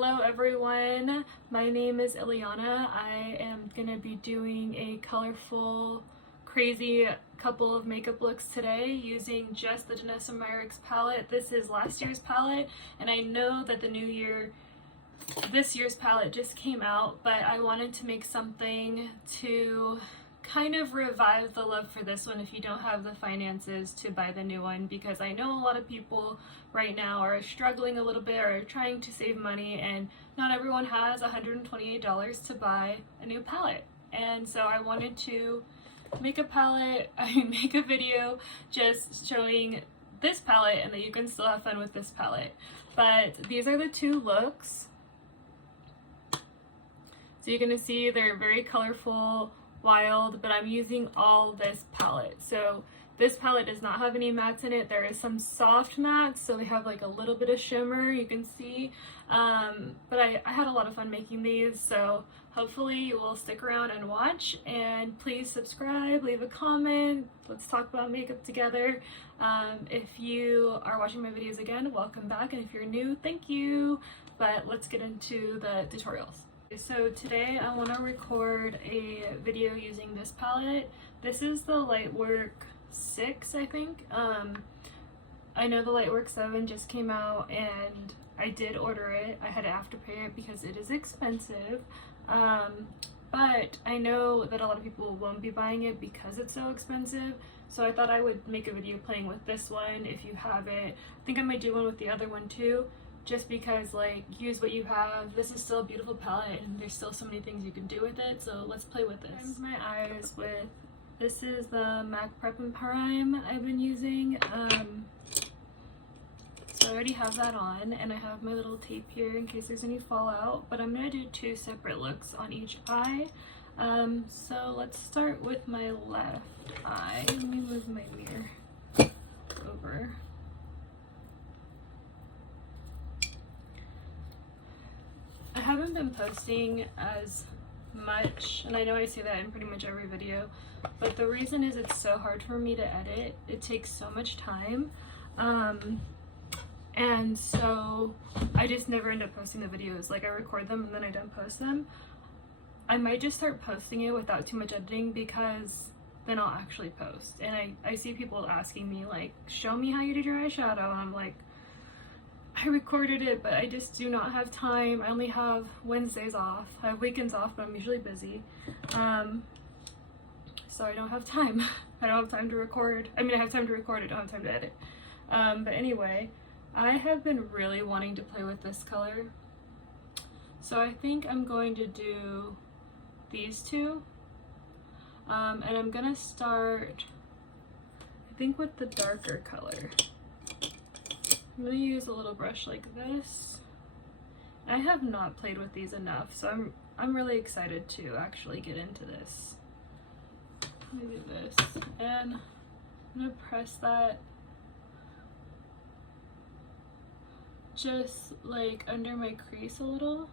Hello everyone, my name is Ileana. I am going to be doing a colorful, crazy couple of makeup looks today using just the Danessa Myricks palette. This is last year's palette, and I know that this year's palette just came out, but I wanted to make something to kind of revive the love for this one if you don't have the finances to buy the new one, because I know a lot of people right now are struggling a little bit or trying to save money, and not everyone has $128 to buy a new palette. And so I wanted to make a video just showing this palette and that you can still have fun with this palette. But these are the two looks. So you're gonna see they're very colorful, wild, but I'm using all this palette. So this palette does not have any mattes in it. There is some soft mattes, so they have like a little bit of shimmer, you can see. But I had a lot of fun making these, so hopefully you will stick around and watch, and please subscribe, leave a comment, let's talk about makeup together. If you are watching my videos again, welcome back, and if you're new, thank you. But let's get into the tutorials. So today I want to record a video using this palette. This is the Lightwork 6, I think. I know the Lightwork 7 just came out and I did order it. I had to afterpay it because it is expensive. But I know that a lot of people won't be buying it because it's so expensive. So I thought I would make a video playing with this one if you have it. I think I might do one with the other one too. Just because, like, use what you have. This is still a beautiful palette and there's still so many things you can do with it, so let's play with this. Primed my eyes with, this is the MAC Prep and Prime I've been using. So I already have that on, and I have my little tape here in case there's any fallout, but I'm gonna do two separate looks on each eye. So let's start with my left eye. Let me move my mirror over. I haven't been posting as much, and I know I say that in pretty much every video, but the reason is it's so hard for me to edit. It takes so much time, and so I just never end up posting the videos. Like, I record them and then I don't post them. I might just start posting it without too much editing, because then I'll actually post. And I see people asking me, like, show me how you did your eyeshadow, and I'm like, I recorded it, but I just do not have time. I only have Wednesdays off. I have weekends off, but I'm usually busy. So I don't have time. I don't have time to record. I mean, I have time to record, I don't have time to edit. But anyway, I have been really wanting to play with this color. So I think I'm going to do these two. And I'm gonna start, I think, with the darker color. I'm going to use a little brush like this. I have not played with these enough, so I'm really excited to actually get into this. Let me do this, and I'm going to press that just like under my crease a little.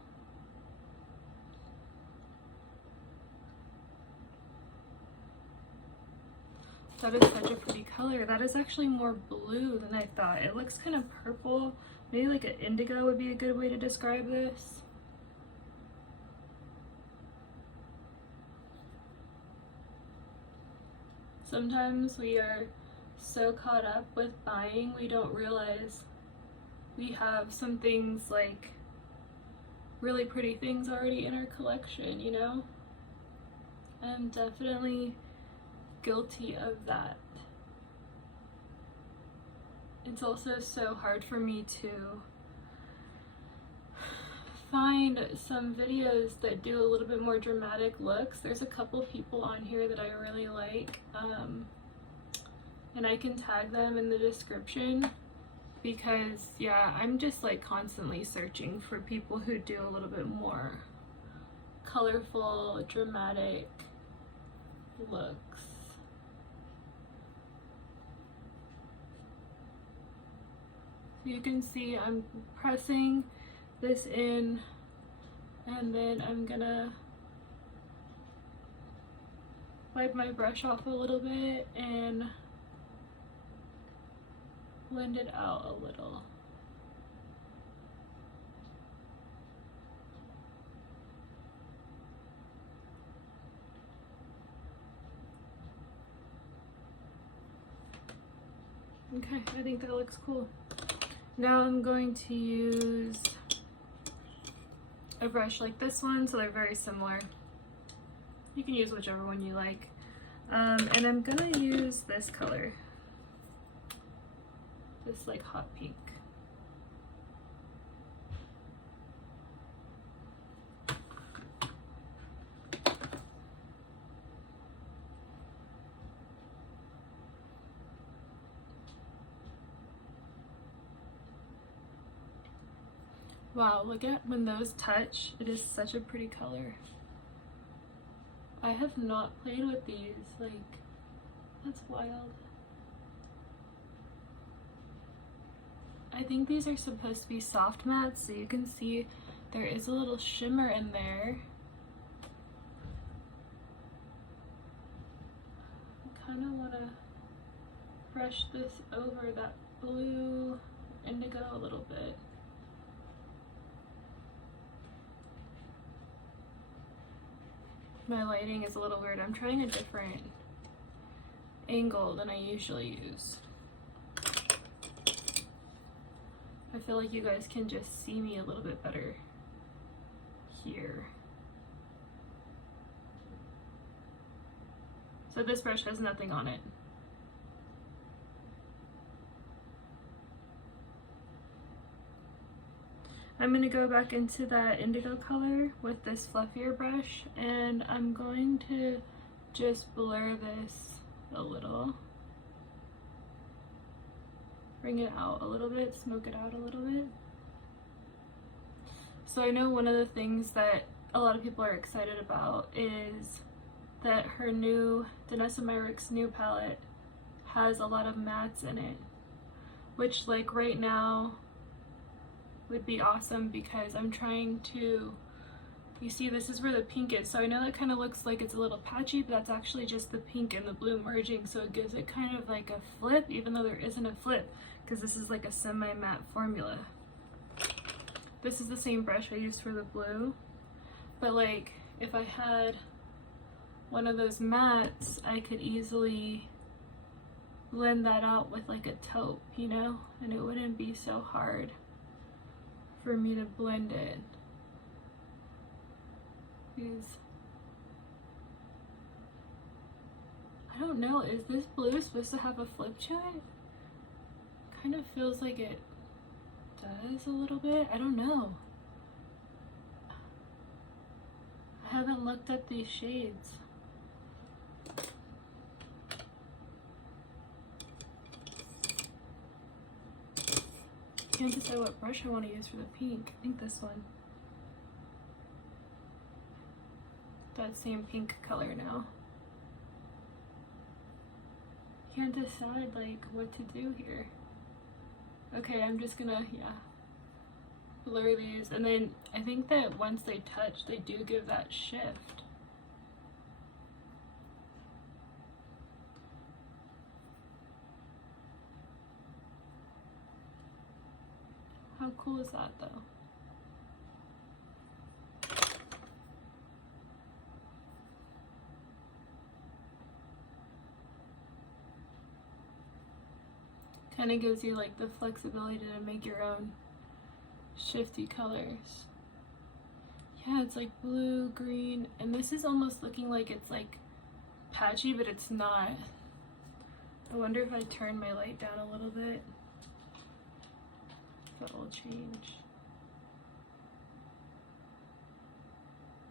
That is such a pretty color. That is actually more blue than I thought. It looks kind of purple. Maybe like an indigo would be a good way to describe this. Sometimes we are so caught up with buying, we don't realize we have some things, like really pretty things already in our collection, you know? I'm definitely guilty of that. It's also so hard for me to find some videos that do a little bit more dramatic looks. There's a couple people on here that I really like, and I can tag them in the description, because yeah, I'm just like constantly searching for people who do a little bit more colorful, dramatic looks. You can see I'm pressing this in, and then I'm gonna wipe my brush off a little bit and blend it out a little. Okay, I think that looks cool. Now I'm going to use a brush like this one, so they're very similar. You can use whichever one you like. And I'm gonna use this color, this like hot pink. Wow, look at when those touch. It is such a pretty color. I have not played with these, like, that's wild. I think these are supposed to be soft mattes, so you can see there is a little shimmer in there. I kind of want to brush this over that blue indigo a little bit. My lighting is a little weird. I'm trying a different angle than I usually use. I feel like you guys can just see me a little bit better here. So this brush has nothing on it. I'm going to go back into that indigo color with this fluffier brush, and I'm going to just blur this a little. Bring it out a little bit, smoke it out a little bit. So I know one of the things that a lot of people are excited about is that her new Danessa Myricks new palette has a lot of mattes in it, which like right now would be awesome because I'm trying to, you see this is where the pink is, so I know that kind of looks like it's a little patchy, but that's actually just the pink and the blue merging, so it gives it kind of like a flip, even though there isn't a flip, because this is like a semi-matte formula. This is the same brush I used for the blue, but like if I had one of those mattes, I could easily blend that out with like a taupe, you know, and it wouldn't be so hard for me to blend it. I don't know, is this blue supposed to have a flip to it? Kind of feels like it does a little bit. I don't know. I haven't looked at these shades. Can't decide what brush I want to use for the pink. I think this one. That same pink color now. Can't decide like what to do here. Okay, I'm just gonna, yeah, blur these, and then I think that once they touch, they do give that shift. How cool is that though? Kind of gives you like the flexibility to make your own shifty colors. Yeah, it's like blue, green, and this is almost looking like it's like patchy, but it's not. I wonder if I turn my light down a little bit, that will change.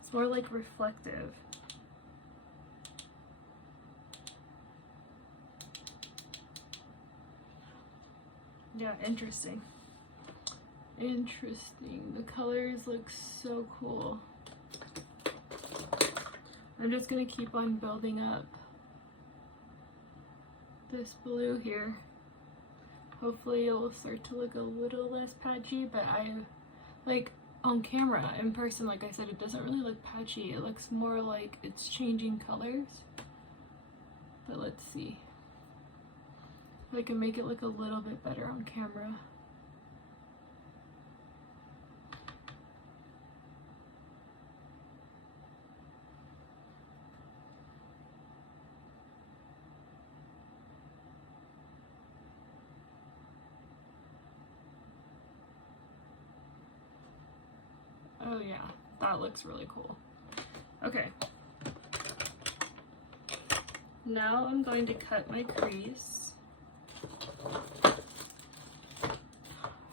It's more like reflective. Yeah, interesting. Interesting. The colors look so cool. I'm just gonna keep on building up this blue here. Hopefully it will start to look a little less patchy, but I, like on camera, in person, like I said, it doesn't really look patchy. It looks more like it's changing colors. But let's see. I can make it look a little bit better on camera. Oh yeah, that looks really cool. Okay. Now I'm going to cut my crease.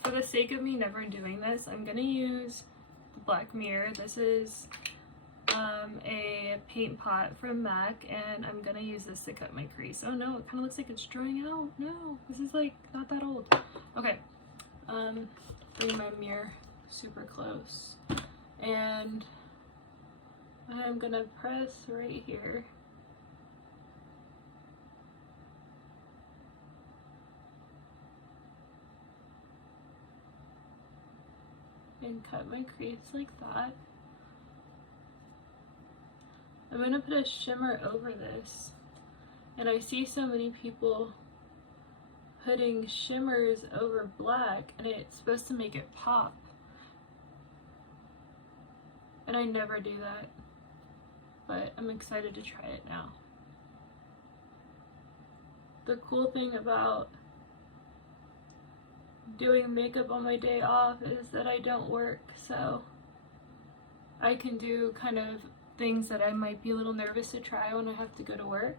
For the sake of me never doing this, I'm gonna use the black mirror. This is a paint pot from MAC, and I'm gonna use this to cut my crease. Oh no, it kind of looks like it's drying out. No, this is like not that old. Okay, bring my mirror super close, and I'm gonna press right here. And cut my crease like that. I'm going to put a shimmer over this, and I see so many people putting shimmers over black, and it's supposed to make it pop, and I never do that, but I'm excited to try it now. The cool thing about doing makeup on my day off is that I don't work, so I can do kind of things that I might be a little nervous to try when I have to go to work.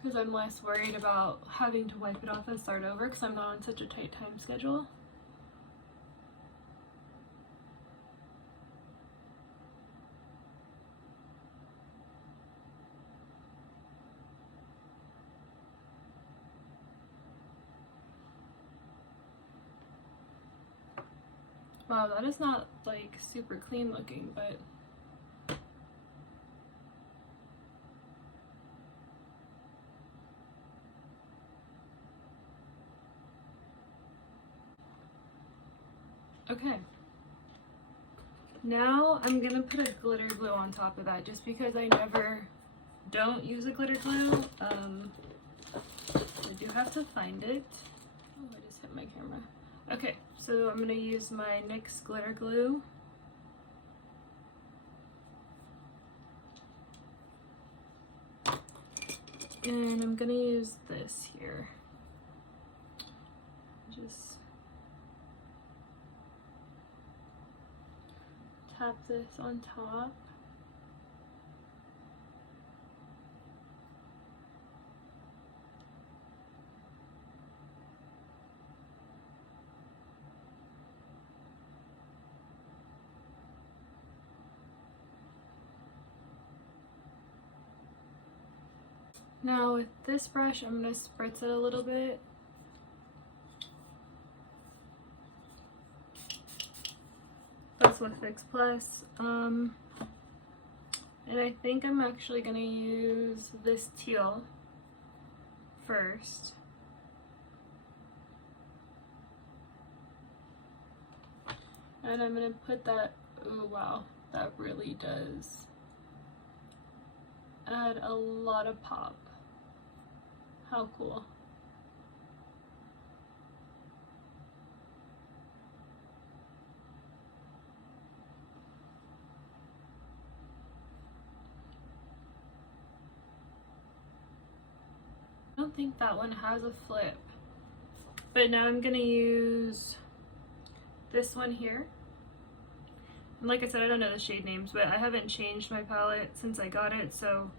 Because I'm less worried about having to wipe it off and start over because I'm not on such a tight time schedule. Wow, that is not like super clean looking, but okay. Now I'm gonna put a glitter glue on top of that just because I never don't use a glitter glue. I do have to find it. Oh, I just hit my camera. Okay, so I'm gonna use my NYX glitter glue. And I'm gonna use this here. Just tap this on top. Now with this brush, I'm going to spritz it a little bit. That's with Fix Plus. And I think I'm actually going to use this teal first. And I'm going to put that, oh wow, that really does add a lot of pop. How cool. I don't think that one has a flip. But now I'm gonna use this one here. And like I said, I don't know the shade names, but I haven't changed my palette since I got it, so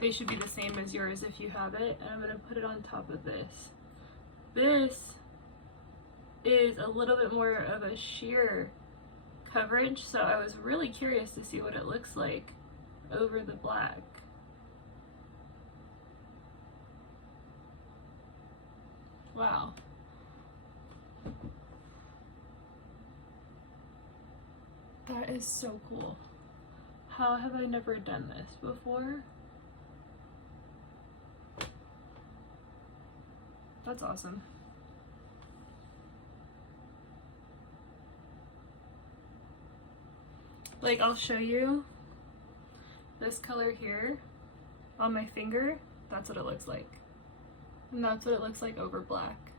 they should be the same as yours if you have it. And I'm gonna put it on top of this. This is a little bit more of a sheer coverage, so I was really curious to see what it looks like over the black. Wow. That is so cool. How have I never done this before? That's awesome. Like, I'll show you this color here on my finger. That's what it looks like. And that's what it looks like over black.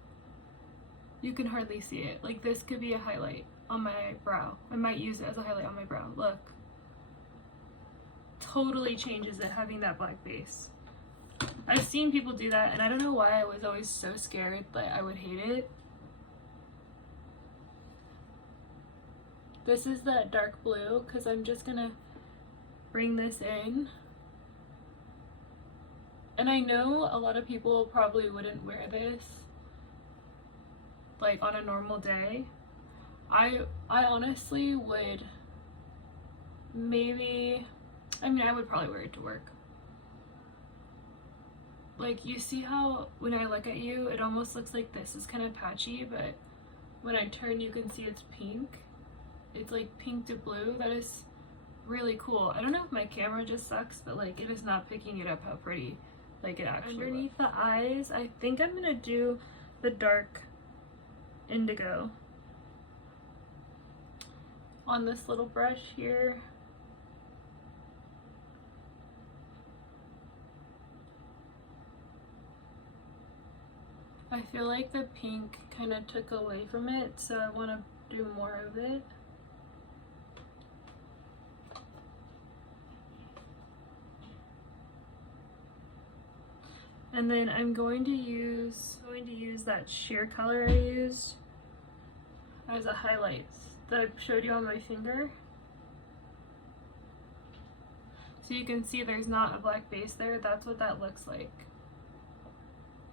You can hardly see it. Like, this could be a highlight on my brow. I might use it as a highlight on my brow. Look. Totally changes it having that black base. I've seen people do that, and I don't know why I was always so scared that I would hate it. This is that dark blue, because I'm just gonna bring this in. And I know a lot of people probably wouldn't wear this like on a normal day. I honestly would maybe, I mean, I would probably wear it to work. Like, you see how when I look at you, it almost looks like this is kind of patchy, but when I turn, you can see it's pink. It's like pink to blue. That is really cool. I don't know if my camera just sucks, but like it is not picking it up how pretty like it actually underneath looks. The eyes, I think I'm gonna do the dark indigo on this little brush here. I feel like the pink kind of took away from it, so I want to do more of it. And then I'm going to use that sheer color I used as a highlight that I showed you on my finger. So you can see there's not a black base there. That's what that looks like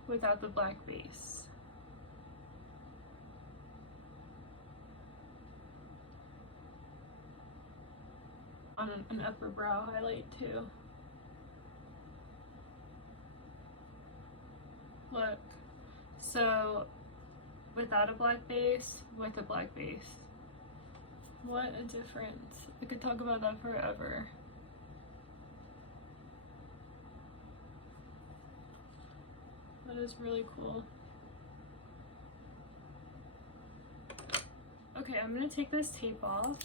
without the black base. On an upper brow highlight too. Look, so without a black base, with a black base. What a difference. I could talk about that forever. That is really cool. Okay, I'm gonna take this tape off.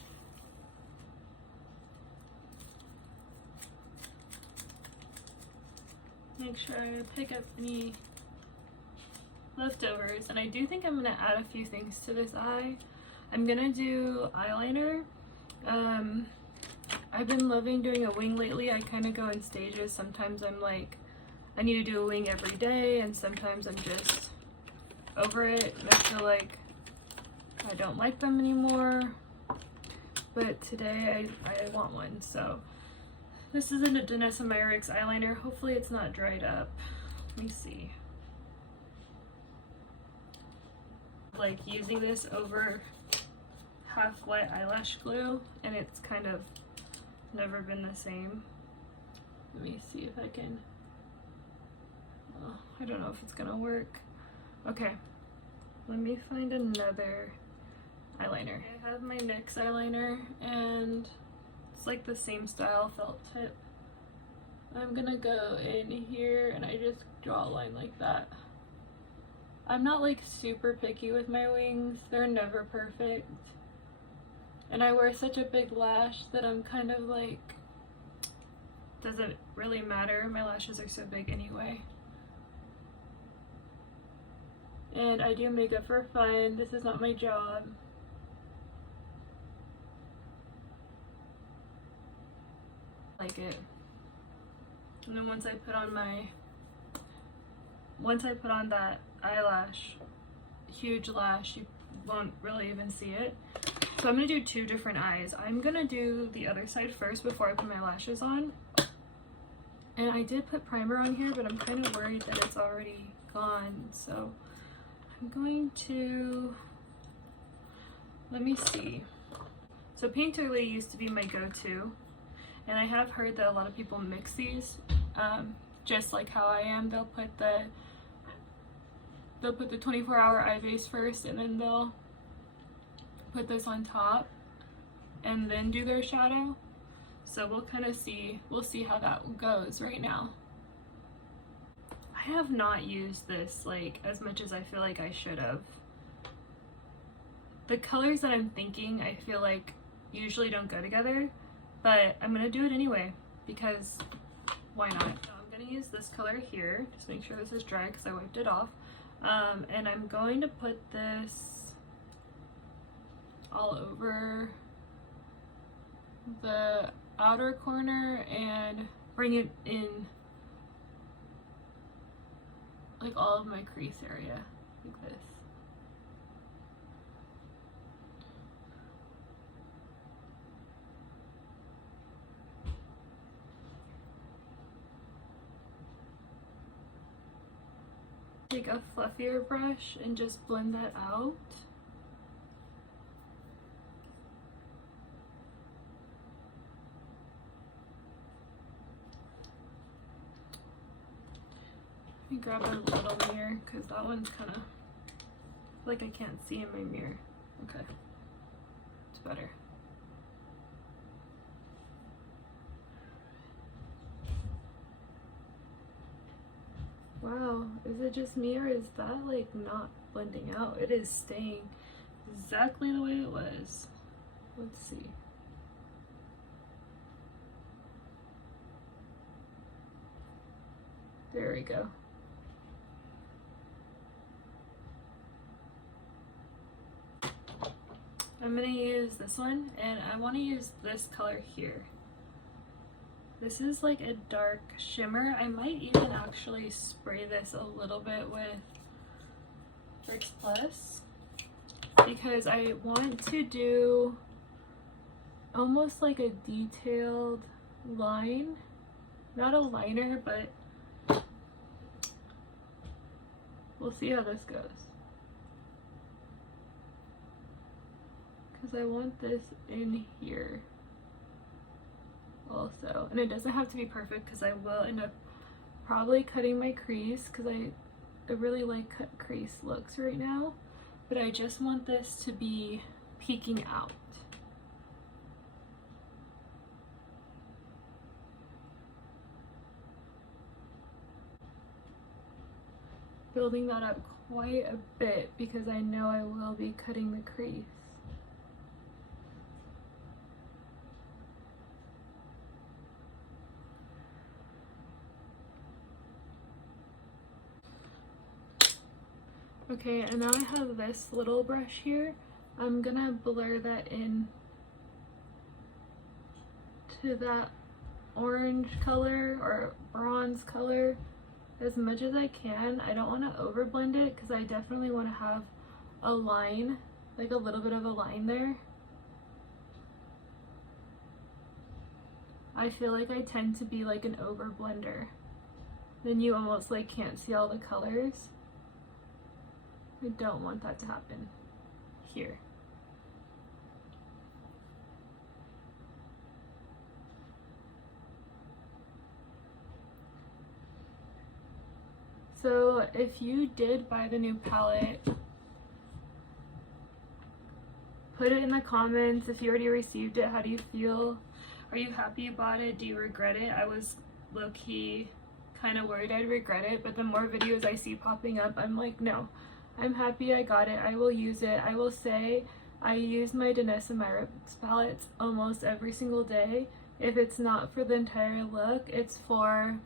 Make sure I pick up any leftovers, and I do think I'm gonna add a few things to this eye. I'm gonna do eyeliner. I've been loving doing a wing lately. I kind of go in stages. Sometimes I'm like, I need to do a wing every day, and sometimes I'm just over it and I feel like I don't like them anymore. But today I want one. So this is a Danessa Myricks eyeliner. Hopefully it's not dried up. Let me see. Like using this over half wet eyelash glue, and it's kind of never been the same. Let me see if I can, oh, I don't know if it's gonna work. Okay, let me find another eyeliner. I have my NYX eyeliner, and it's like the same style felt tip. I'm gonna go in here and I just draw a line like that. I'm not like super picky with my wings. They're never perfect. And I wear such a big lash that I'm kind of like, does it really matter? My lashes are so big anyway. And I do makeup for fun. This is not my job. Like it. And then once I put on that eyelash, huge lash, you won't really even see it. So I'm gonna do two different eyes. I'm gonna do the other side first before I put my lashes on. And I did put primer on here, but I'm kind of worried that it's already gone. So I'm going to, let me see. So Painterly used to be my go-to. And I have heard that a lot of people mix these, just like how I am. They'll put the 24-hour eye base first, and then they'll put this on top, and then do their shadow. So we'll kind of see, we'll see how that goes right now. I have not used this like as much as I feel like I should have. The colors that I'm thinking, I feel like usually don't go together. But I'm gonna do it anyway, because why not? So I'm gonna use this color here, just make sure this is dry because I wiped it off. And I'm going to put this all over the outer corner and bring it in like all of my crease area, like this. Take a fluffier brush and just blend that out. Let me grab a little mirror because that one's kind of like I can't see in my mirror. Okay, it's better. Wow, is it just me or is that like not blending out? It is staying exactly the way it was. Let's see. There we go. I'm gonna use this one and I want to use this color here. This is like a dark shimmer. I might even actually spray this a little bit with Fix Plus because I want to do almost like a detailed line. Not a liner, but we'll see how this goes. Because I want this in here also, and it doesn't have to be perfect because I will end up probably cutting my crease because I really like cut crease looks right now, but I just want this to be peeking out. Building that up quite a bit because I know I will be cutting the crease. Okay, and now I have this little brush here. I'm gonna blur that in to that orange color or bronze color as much as I can. I don't want to overblend it because I definitely want to have a line, like a little bit of a line there. I feel like I tend to be like an overblender. Then you almost like can't see all the colors. I don't want that to happen here. So if you did buy the new palette, put it in the comments. If you already received it, how do you feel? Are you happy you bought it? Do you regret it? I was low-key kind of worried I'd regret it, but the more videos I see popping up, I'm like, no, I'm happy I got it. I will use it. I will say I use my Danessa Myricks palettes almost every single day. If it's not for the entire look, it's for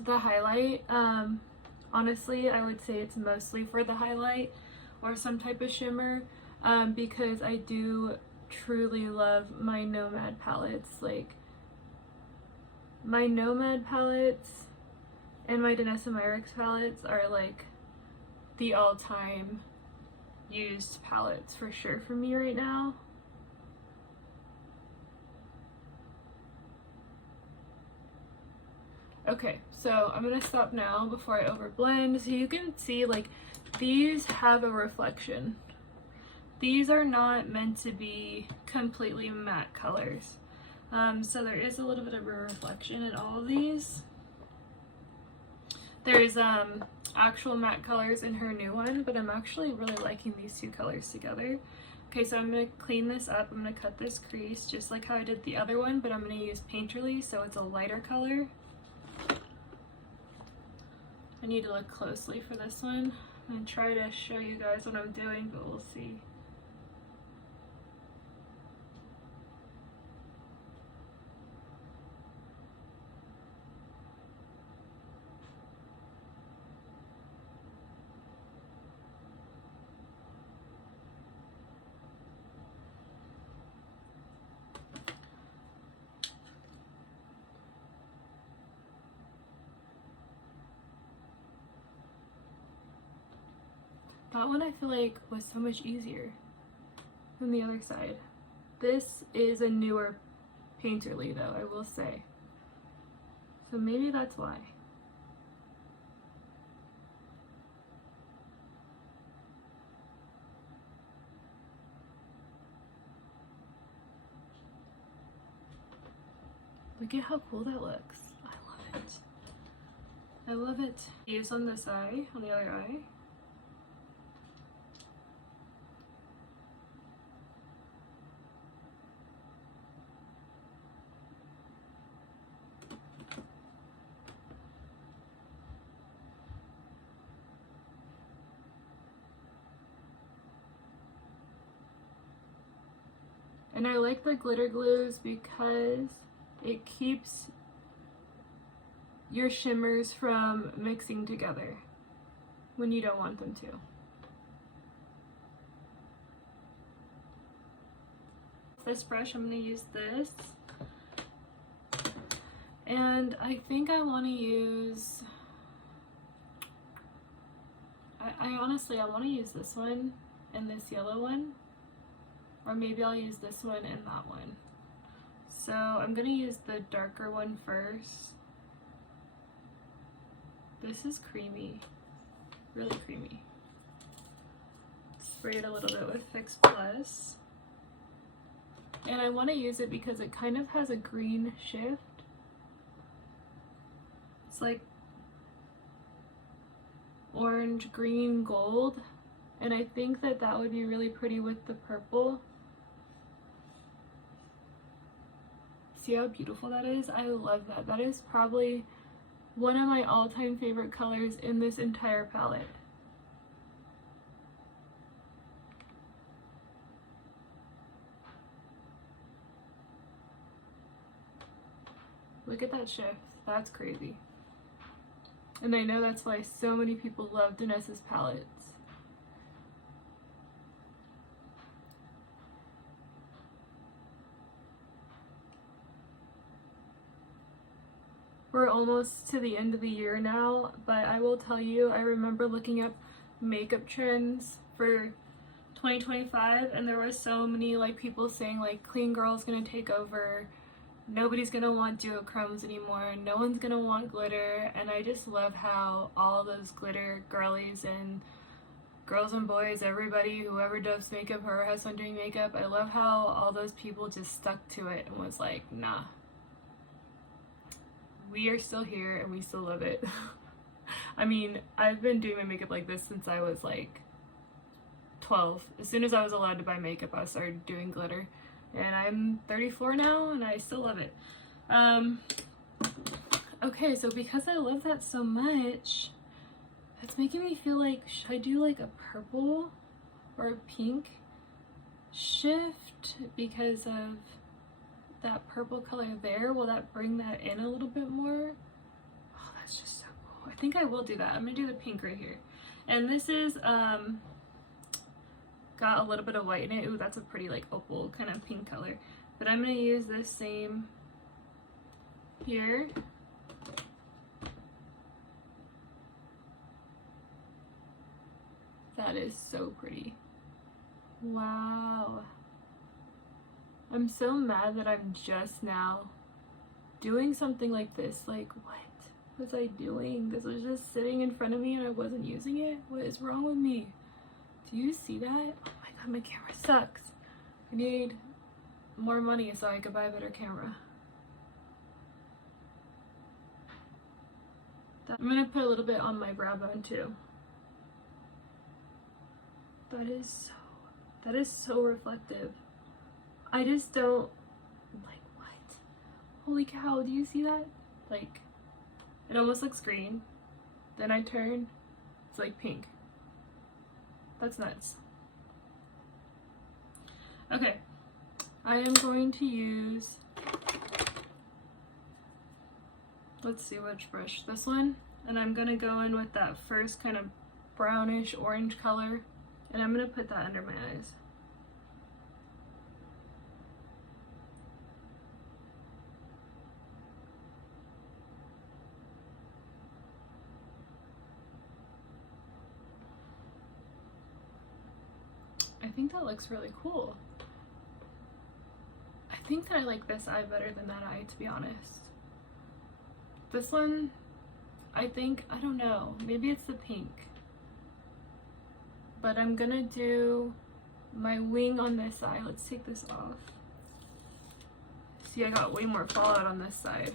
the highlight. Honestly, I would say it's mostly for the highlight or some type of shimmer, because I do truly love my Nomad palettes. Like, my Nomad palettes and my Danessa Myricks palettes are like the all-time used palettes for sure for me right now. Okay, so I'm gonna stop now before I overblend. So you can see, like, these have a reflection. These are not meant to be completely matte colors. So there is a little bit of a reflection in all of these. There's actual matte colors in her new one, but I'm actually really liking these two colors together. Okay, so I'm going to clean this up. I'm going to cut this crease just like how I did the other one, but I'm going to use Painterly so it's a lighter color. I need to look closely for this one. I'm going to try to show you guys what I'm doing, but we'll see. That one I feel like was so much easier than the other side. This is a newer painterly though, I will say. So maybe that's why. Look at how cool that looks. I love it. I love it. Use on this eye, on the other eye. And I like the glitter glues because it keeps your shimmers from mixing together when you don't want them to. This brush, I'm going to use this. And I think I want to use, I honestly want to use this one and this yellow one. Or maybe I'll use this one and that one. So I'm gonna use the darker one first. This is creamy, really creamy. Spray it a little bit with Fix Plus. And I wanna use it because it kind of has a green shift. It's like orange, green, gold. And I think that that would be really pretty with the purple. See how beautiful that is? I love that. That is probably one of my all-time favorite colors in this entire palette. Look at that shift. That's crazy. And I know that's why so many people love Danessa's palettes. We're almost to the end of the year now, but I will tell you, I remember looking up makeup trends for 2025 and there was so many like people saying like clean girl's gonna take over, nobody's gonna want duochromes anymore, no one's gonna want glitter, and I just love how all those glitter girlies and girls and boys, everybody, whoever does makeup or has fun doing makeup, I love how all those people just stuck to it and was like, nah. We are still here and we still love it. I mean, I've been doing my makeup like this since I was like 12. As soon as I was allowed to buy makeup, I started doing glitter. And I'm 34 now and I still love it. Okay, so because I love that so much, that's making me feel like, should I do like a purple or a pink shift because of that purple color there? Will that bring that in a little bit more? Oh, that's just so cool. I think I will do that. I'm gonna do the pink right here. And this is got a little bit of white in it. Ooh, that's a pretty like opal kind of pink color. But I'm gonna use this same here. That is so pretty. Wow. I'm so mad that I'm just now doing something like this. Like, what was I doing? This was just sitting in front of me and I wasn't using it. What is wrong with me? Do you see that? Oh my god, my camera sucks. I need more money so I could buy a better camera. I'm gonna put a little bit on my brow bone too. That is so reflective. I just don't, like, what? Holy cow, do you see that? Like, it almost looks green. Then I turn, it's like pink. That's nuts. Okay, I am going to use, let's see which brush, this one. And I'm gonna go in with that first kind of brownish orange color. And I'm gonna put that under my eyes. I think that looks really cool. I think that I like this eye better than that eye, to be honest. This one, I don't know, maybe it's the pink. But I'm gonna do my wing on this side. Let's take this off. See, I got way more fallout on this side.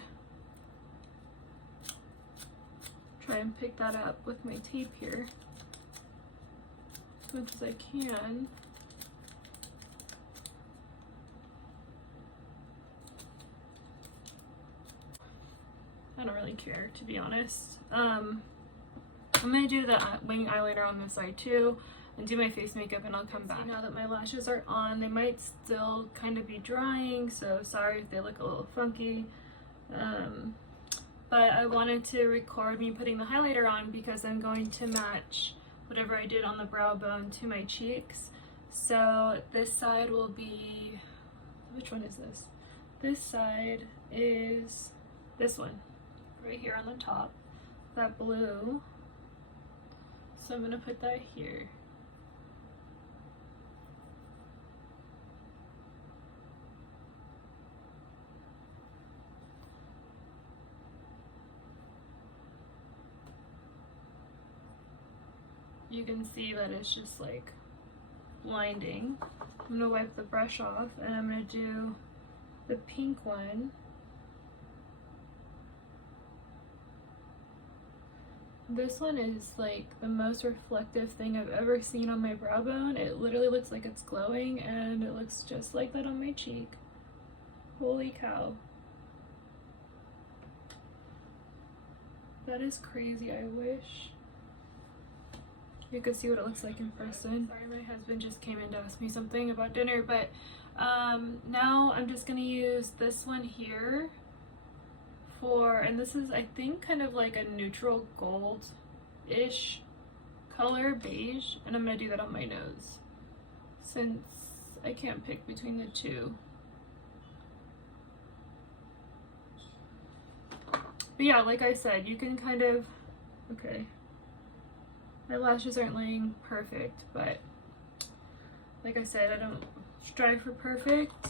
Try and pick that up with my tape here as much as I can. I don't really care, to be honest. I'm gonna do the wing eyeliner on this side too and do my face makeup, and I'll come back. Now that my lashes are on, they might still kind of be drying, so sorry if they look a little funky. But I wanted to record me putting the highlighter on because I'm going to match whatever I did on the brow bone to my cheeks. So this side will be, which one is this? This side is this one, right here on the top, that blue. So I'm gonna put that here. You can see that it's just like blinding. I'm gonna wipe the brush off and I'm gonna do the pink one. This one is like the most reflective thing I've ever seen on my brow bone. It literally looks like it's glowing and it looks just like that on my cheek. Holy cow. That is crazy. I wish you could see what it looks like in person. Sorry, my husband just came in to ask me something about dinner, but now I'm just gonna use this one here for, and this is, I think, kind of like a neutral gold-ish color, beige, and I'm gonna do that on my nose since I can't pick between the two. But yeah, like I said, you can kind of, okay, my lashes aren't laying perfect, but like I said, I don't strive for perfect.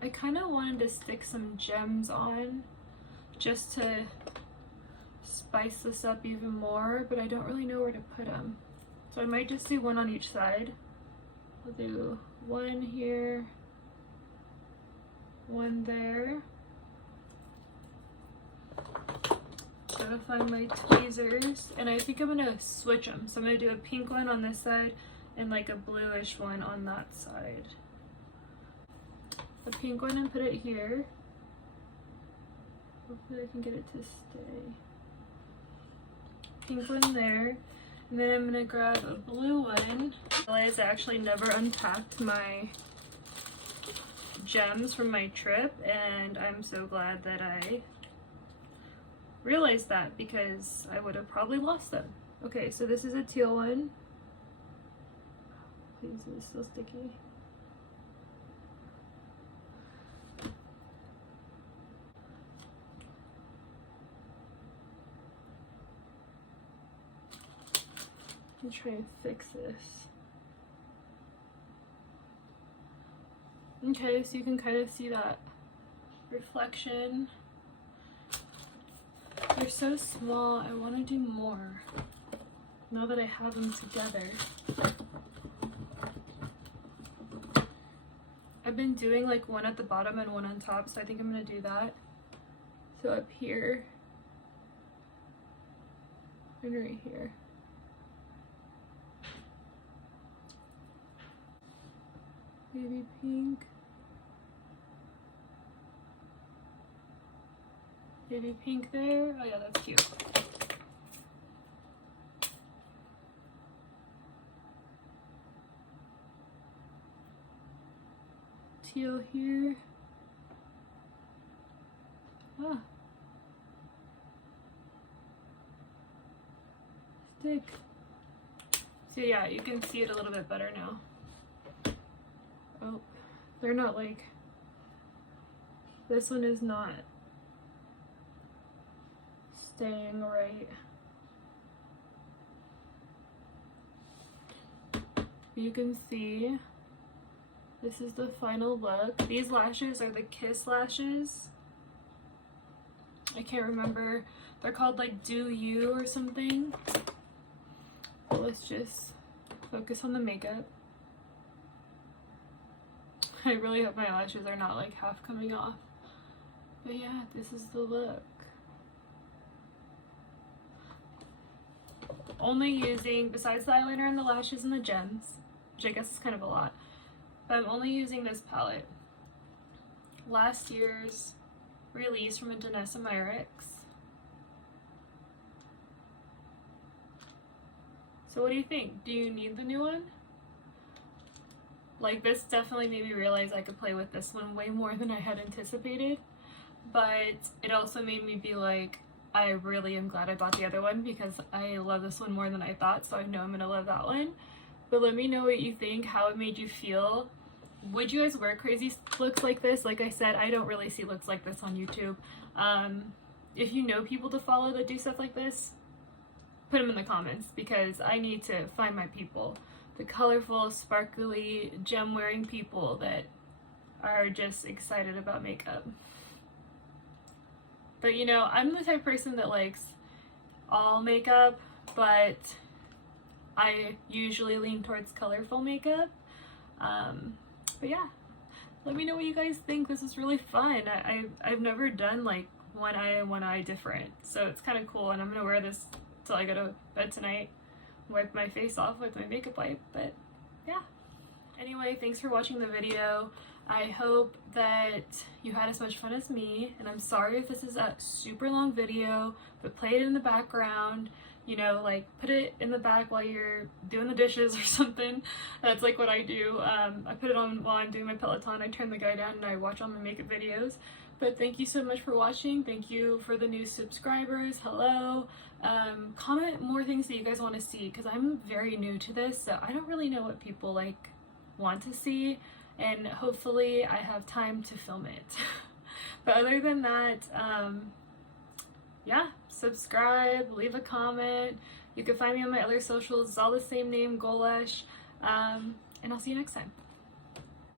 I kind of wanted to stick some gems on just to spice this up even more, but I don't really know where to put them. So I might just do one on each side. I'll do one here, one there. Gotta find my tweezers, and I think I'm gonna switch them. So I'm gonna do a pink one on this side and like a bluish one on that side. The pink one and put it here. Hopefully I can get it to stay. Pink one there. And then I'm gonna grab a blue one. I realized I actually never unpacked my gems from my trip, and I'm so glad that I realized that because I would have probably lost them. Okay, so this is a teal one. Please, it's still sticky. Let me try and fix this. Okay, so you can kind of see that reflection. They're so small, I want to do more now that I have them together. I've been doing like one at the bottom and one on top, so I think I'm going to do that. So up here and right here. Baby pink. Baby pink there. Oh yeah, that's cute. Teal here. Ah. Stick. So yeah, you can see it a little bit better now. Oh, they're not like, this one is not staying right. you can see this is the final look. These lashes are the Kiss lashes. I can't remember. They're called like Do You or something. But let's just focus on the makeup. I really hope my lashes are not like half coming off. But yeah, this is the look. Only using, besides the eyeliner and the lashes and the gems, which I guess is kind of a lot, but I'm only using this palette. Last year's release from a Danessa Myricks. So what do you think? Do you need the new one? Like, this definitely made me realize I could play with this one way more than I had anticipated, but it also made me be like, I really am glad I bought the other one because I love this one more than I thought, so I know I'm gonna love that one. But let me know what you think, how it made you feel. Would you guys wear crazy looks like this? Like I said, I don't really see looks like this on YouTube. If you know people to follow that do stuff like this, put them in the comments because I need to find my people. The colorful, sparkly, gem-wearing people that are just excited about makeup. But you know, I'm the type of person that likes all makeup, but I usually lean towards colorful makeup. But yeah, let me know what you guys think. This is really fun. I've never done like one eye and one eye different, so it's kind of cool, and I'm gonna wear this till I go to bed tonight. Wipe my face off with my makeup wipe, but yeah. Anyway, thanks for watching the video. I hope that you had as much fun as me, and I'm sorry if this is a super long video, but play it in the background, you know, like put it in the back while you're doing the dishes or something. That's like what I do. I put it on while I'm doing my Peloton. I turn the guy down and I watch all my makeup videos. But thank you so much for watching. Thank you for the new subscribers. Hello. Comment more things that you guys want to see because I'm very new to this, so I don't really know what people like want to see, and hopefully I have time to film it. But other than that, yeah, subscribe, leave a comment. You can find me on my other socials. It's all the same name, Ghoullush. And I'll see you next time.